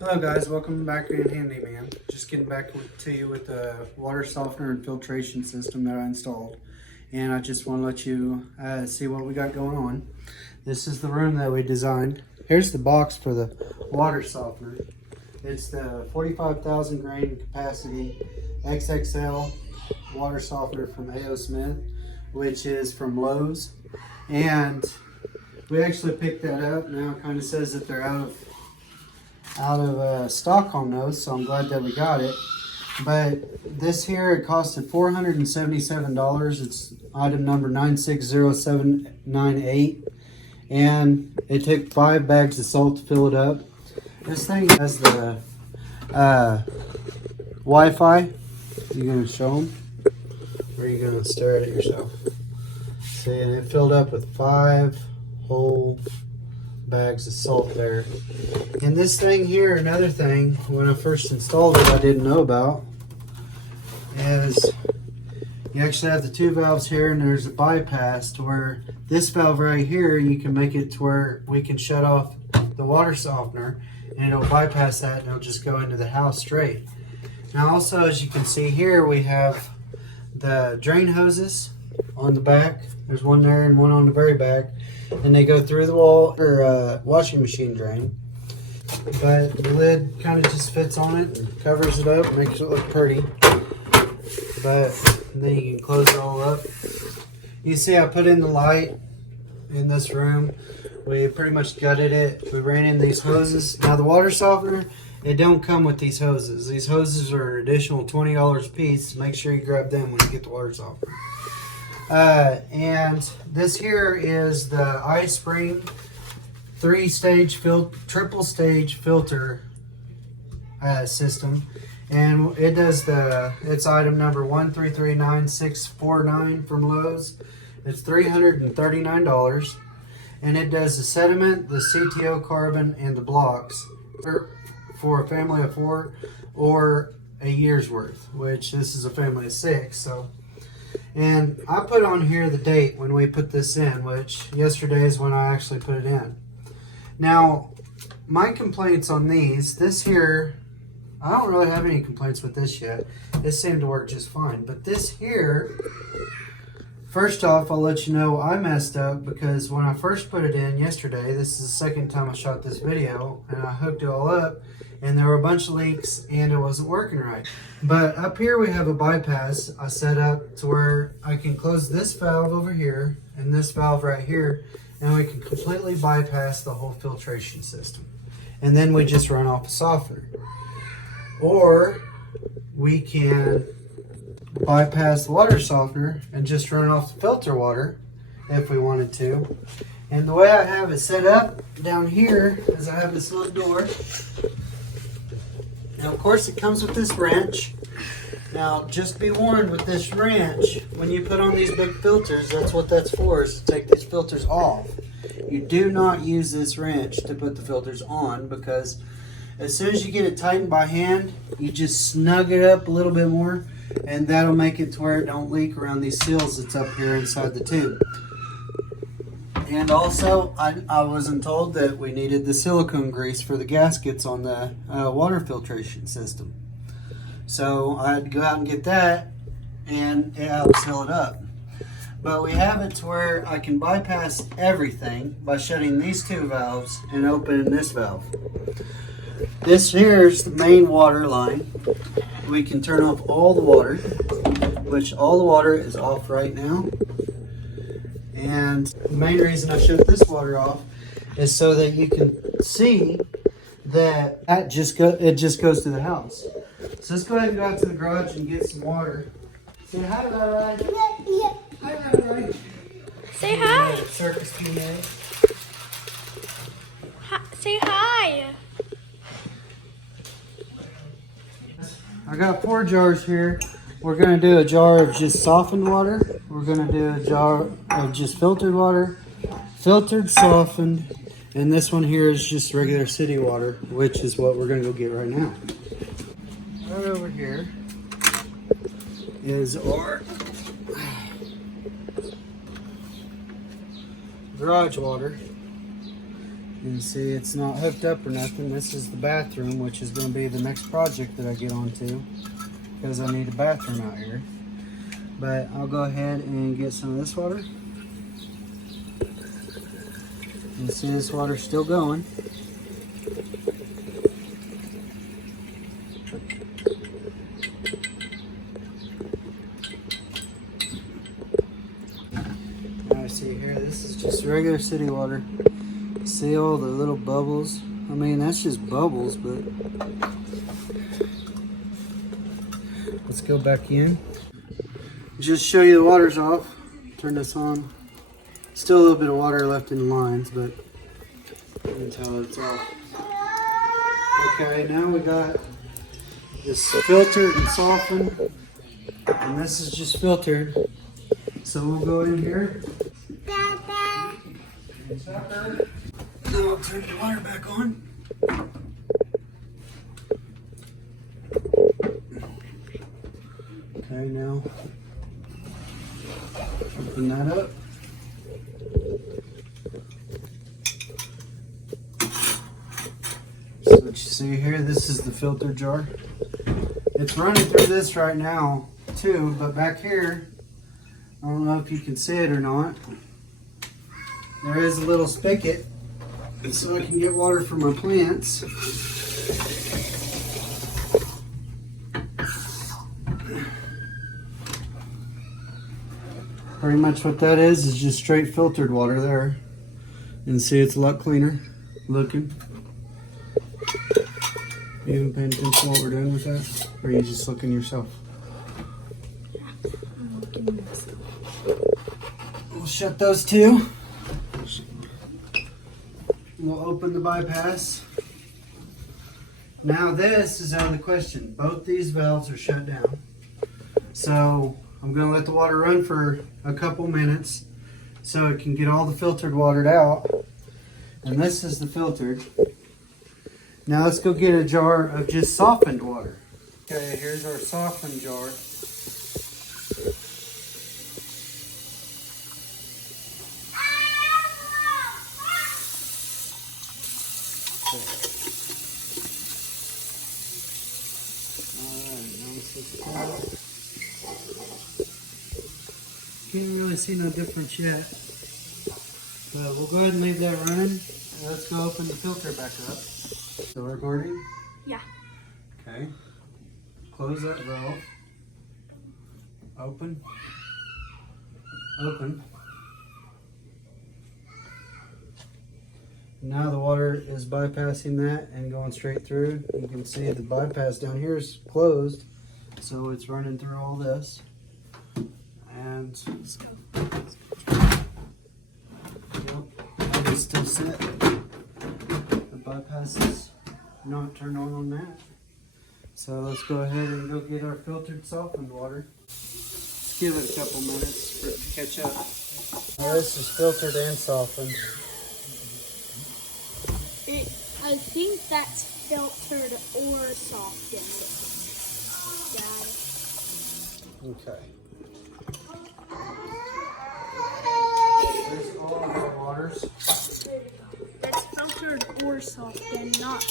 Hello guys, welcome back in Handyman. Just getting back to you with the water softener and filtration system that I installed. And I just want to let you see what we got going on. This is the room that we designed. Here's the box for the water softener. It's the 45,000 grain capacity XXL water softener from A.O. Smith, which is from Lowe's. And we actually picked that up. Now it kind of says that they're out of stock on those, so I'm glad that we got it. But this here, it costed $477. It's item number 960798, and it took 5 bags of salt to fill it up. This thing has the Wi-Fi. You gonna show them, or are you gonna stare at it yourself? See, and it filled up with 5 whole bags of salt there. And this thing here, another thing, when I first installed it I didn't know about, is you actually have the 2 valves here, and there's a bypass to where this valve right here, you can make it to where we can shut off the water softener, and it'll bypass that and it'll just go into the house straight. Now also, as you can see here, we have the drain hoses on the back. There's one there and one on the very back, and they go through the wall or washing machine drain. But the lid kind of just fits on it and covers it up, makes it look pretty. But then you can close it all up. You see I put in the light in this room. We pretty much gutted it. We ran in these hoses. Now the water softener, it don't come with these hoses. These hoses are an additional $20 a piece. Make sure you grab them when you get the water softener. And this here is the iSpring 3-stage triple stage filter system, and it does it's item number 1339649 from Lowe's. It's $339, and it does the sediment, the CTO carbon, and the blocks for a family of 4 or a year's worth, which this is a family of 6. So, and I put on here the date when we put this in, which yesterday is when I actually put it in. Now, my complaints on this here, I don't really have any complaints with this yet. This seemed to work just fine. But this here, first off, I'll let you know I messed up because when I first put it in yesterday, this is the second time I shot this video, and I hooked it all up, and there were a bunch of leaks and it wasn't working right. But up here we have a bypass I set up to where I can close this valve over here and this valve right here, and we can completely bypass the whole filtration system. And then we just run off a softener. Or we can bypass the water softener and just run off the filter water if we wanted to. And the way I have it set up down here is I have this little door. Now, of course, it comes with this wrench. Now, just be warned with this wrench, when you put on these big filters, that's what that's for, is to take these filters off. You do not use this wrench to put the filters on, because as soon as you get it tightened by hand, you just snug it up a little bit more, and that'll make it to where it don't leak around these seals that's up here inside the tube. And also, I wasn't told that we needed the silicone grease for the gaskets on the water filtration system. So I had to go out and get that, and it helps seal it up. But we have it to where I can bypass everything by shutting these 2 valves and opening this valve. This here is the main water line. We can turn off all the water, which all the water is off right now. And the main reason I shut this water off is so that you can see that it just goes to the house. So let's go ahead and go out to the garage and get some water. Say hi, Rai. Yeah. Hi, Rai. Say hi. Circus P.A. Say hi. I got 4 jars here. We're going to do a jar of just softened water. We're going to do a jar of just filtered water, filtered, softened, and this one here is just regular city water, which is what we're going to go get right now. Right over here is our garage water. And see, it's not hooked up or nothing. This is the bathroom, which is going to be the next project that I get onto, because I need a bathroom out here. But I'll go ahead and get some of this water. And see, this water's still going. Now see here, this is just regular city water. See all the little bubbles? I mean, that's just bubbles, but let's go back in. Just show you the water's off. Turn this on. Still a little bit of water left in the lines, but you can tell it's off. Okay, now we got this filtered and softened, and this is just filtered. So we'll go in here. Now I'll turn the water back on. Okay, now open that up. So what you see here, this is the filter jar. It's running through this right now too, but back here, I don't know if you can see it or not. There is a little spigot, so I can get water for my plants. Pretty much what that is just straight filtered water there. And see, it's a lot cleaner looking. You even paying attention to what we're doing with that? Or are you just looking yourself? We'll shut those two. We'll open the bypass. Now this is out of the question. Both these valves are shut down. So I'm going to let the water run for a couple minutes so it can get all the filtered water out. And this is the filtered. Now let's go get a jar of just softened water. Okay, here's our softened jar. Can't really see no difference yet, but we'll go ahead and leave that running. Let's go open the filter back up. Still recording? Yeah. Okay. Close that valve. Open. Open. Now the water is bypassing that and going straight through. You can see the bypass down here is closed, so it's running through all this. And yep, it's still set. The bypass is not turned on that. So let's go ahead and go get our filtered softened water. Let's give it a couple minutes for it to catch up. Now this is filtered and softened. I think that's filtered or softened. Okay. There's all of our waters. That's filtered or softened, not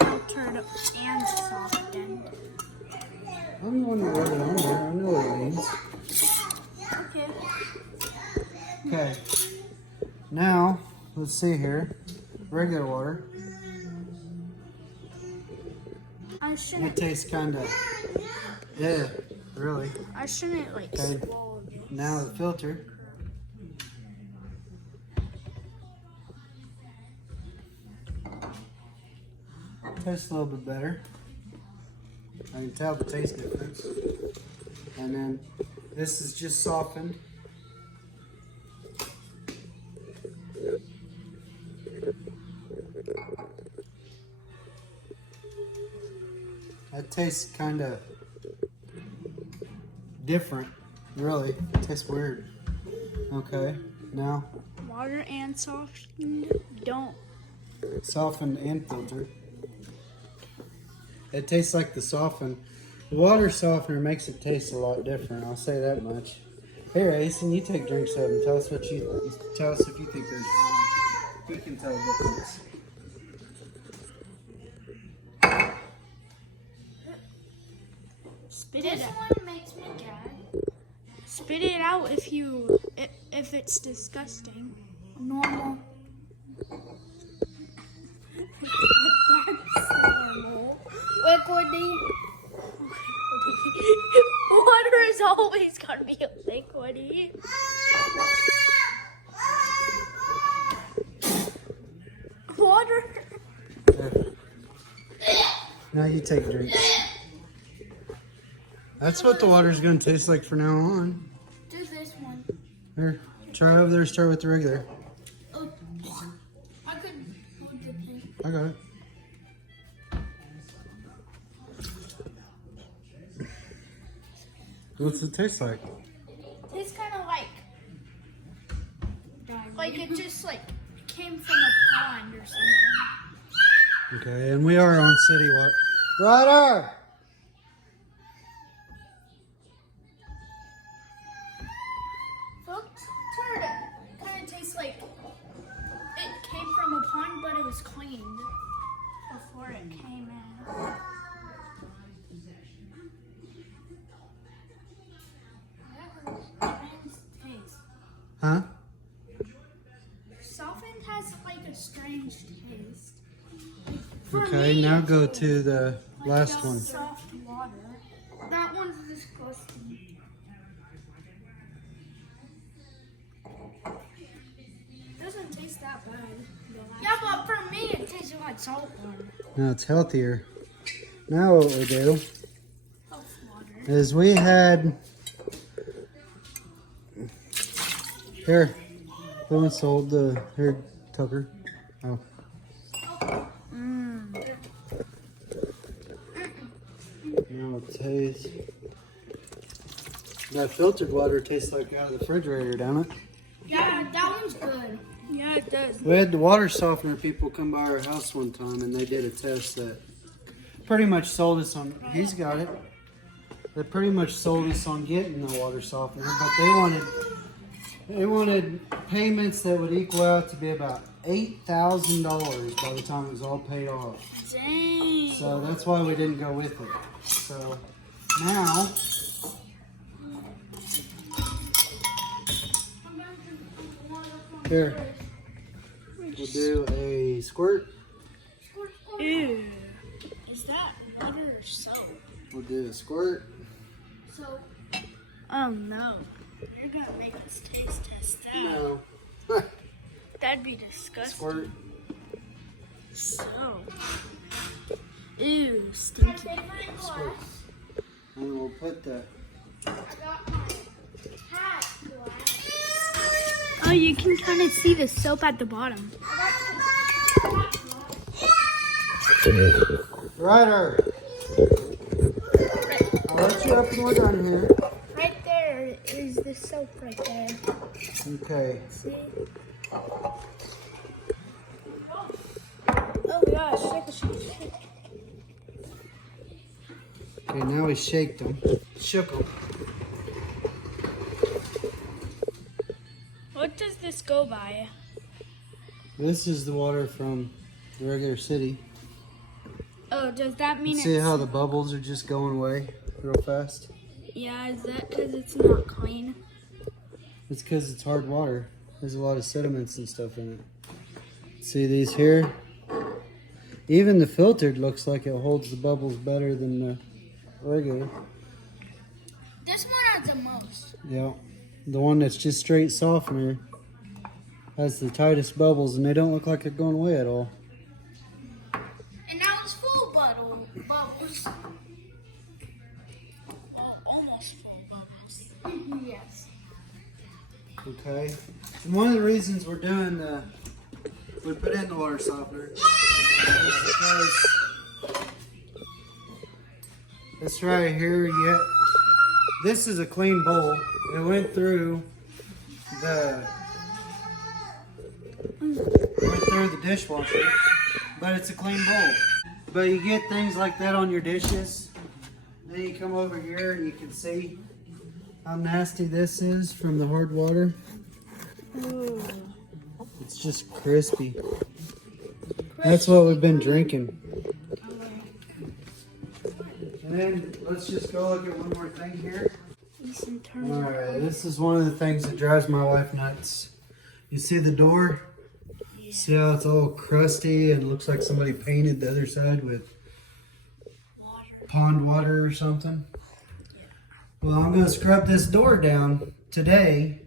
filtered and softened. I'm the one who wrote it on there. I know what it means. Okay. Okay. Now, let's see here. Regular water. I It shouldn't. tastes kind of, yeah, really. I shouldn't like Okay. swallow this. Now the filter. Tastes a little bit better. I can tell the taste difference. And then this is just softened. That tastes kind of different, really. It tastes weird. Okay, now Water and softened don't. softened and filtered. It tastes like the softened. The water softener makes it taste a lot different. I'll say that much. Here, Asen, you take drinks of them. Tell us if you think there's He can tell the difference. Spit This it out. one makes me gag. Spit it out if it's disgusting. Normal. That's normal. Liquidy. Water is always gonna be liquidy. Water. Now you take a drink. That's what the water's going to taste like from now on. Do this one. Here, try over there. Start with the regular. Oh, I could hold the thing. I got it. What's it taste like? It's kind of like it just like came from a pond or something. Okay, and we are on city water. Ryder! Filtered kind of tastes like it came from a pond, but it was cleaned before it came in. Taste. Huh? Softened has like a strange taste. For Okay, me, now it's go to the like last just one. Soft water. That one's disgusting. Doesn't taste that bad. Yeah, but for me, it tastes like salt water. No, it's healthier. Now what we do Health water. is we had... Here, the one sold the... Here, Tucker. Oh. Now it tastes... That filtered water tastes like out of the refrigerator, don't it? Yeah, that one's good. Yeah, it does. We had the water softener people come by our house one time and they did a test that pretty much sold us on, he's got it. They pretty much sold us on getting the water softener, but they wanted payments that would equal out to be about $8,000 by the time it was all paid off. Dang. So that's why we didn't go with it. So now, here, we'll do a squirt. Ew. Is that water or soap? We'll do a squirt. So, Oh no. You're gonna make us taste test that. No. That'd be disgusting. Squirt. So. Ew, stinky. favorite Squirt. glass. And we'll put the... I got my hat glass. Oh, you can kind of see the soap at the bottom. Ryder! I'll let you up and we're done here. Right there is the soap right there. Okay. See? Oh gosh, shake. Okay, now we shake them. Shook them. What does this go by? This is the water from the regular city. Oh, does that mean See it's... how the bubbles are just going away real fast? Yeah, is that because it's not clean? It's because it's hard water. There's a lot of sediments and stuff in it. See these here? Even the filtered looks like it holds the bubbles better than the regular. This one has the most. Yeah. The one that's just straight softener has the tightest bubbles and they don't look like they're going away at all. And now it's full bubbles. Almost full bubbles. Yes. Okay. And one of the reasons we're doing we put in the water softener is because this right here, this is a clean bowl. It went through the dishwasher, but it's a clean bowl. But you get things like that on your dishes. Then you come over here and you can see how nasty this is from the hard water. Ooh. It's just crispy. That's what we've been drinking. And then let's just go look at one more thing here. Ethan turned. Alright, this is one of the things that drives my wife nuts. You see the door? See how it's all crusty and looks like somebody painted the other side with Water. pond water or something? Well, I'm going to scrub this door down today.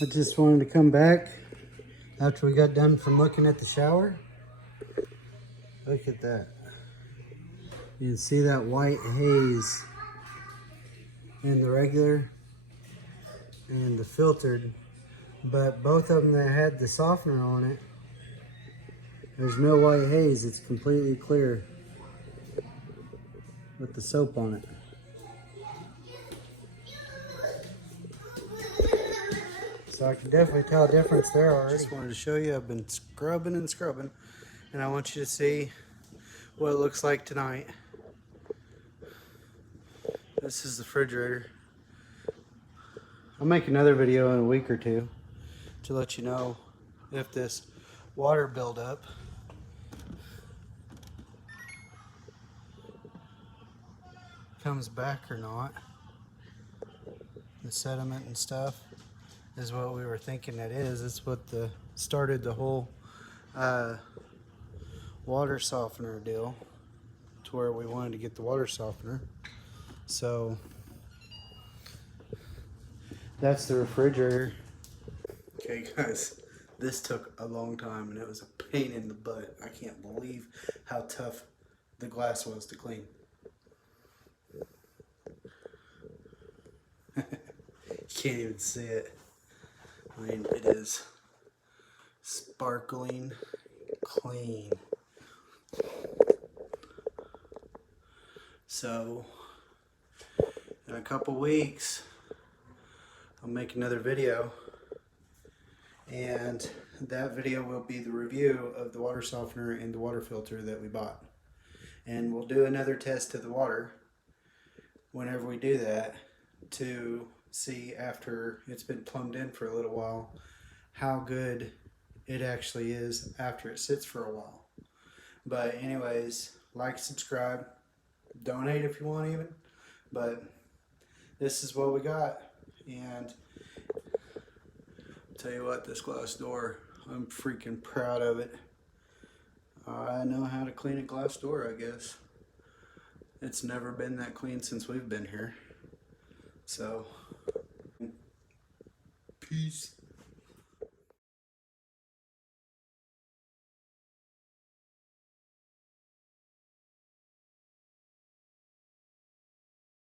I just wanted to come back after we got done from looking at the shower. Look at that. You can see that white haze in the regular and the filtered. But both of them that had the softener on it, there's no white haze. It's completely clear with the soap on it. So I can definitely tell a difference there already. Just wanted to show you I've been scrubbing and scrubbing, and I want you to see what it looks like tonight. This is the refrigerator. I'll make another video in a week or two to let you know if this water buildup comes back or not. The sediment and stuff is what we were thinking it is. It's what started the whole water softener deal, to where we wanted to get the water softener. So that's the refrigerator. Okay guys, this took a long time and it was a pain in the butt. I can't believe how tough the glass was to clean. You can't even see it. I mean, it is sparkling clean. So in a couple weeks I'll make another video, and that video will be the review of the water softener and the water filter that we bought. And we'll do another test of the water whenever we do that, to see, after it's been plumbed in for a little while, how good it actually is after it sits for a while. But anyways, like, subscribe, donate if you want even. But this is what we got. And I'll tell you what, this glass door, I'm freaking proud of it. I know how to clean a glass door, I guess. It's never been that clean since we've been here. So, peace.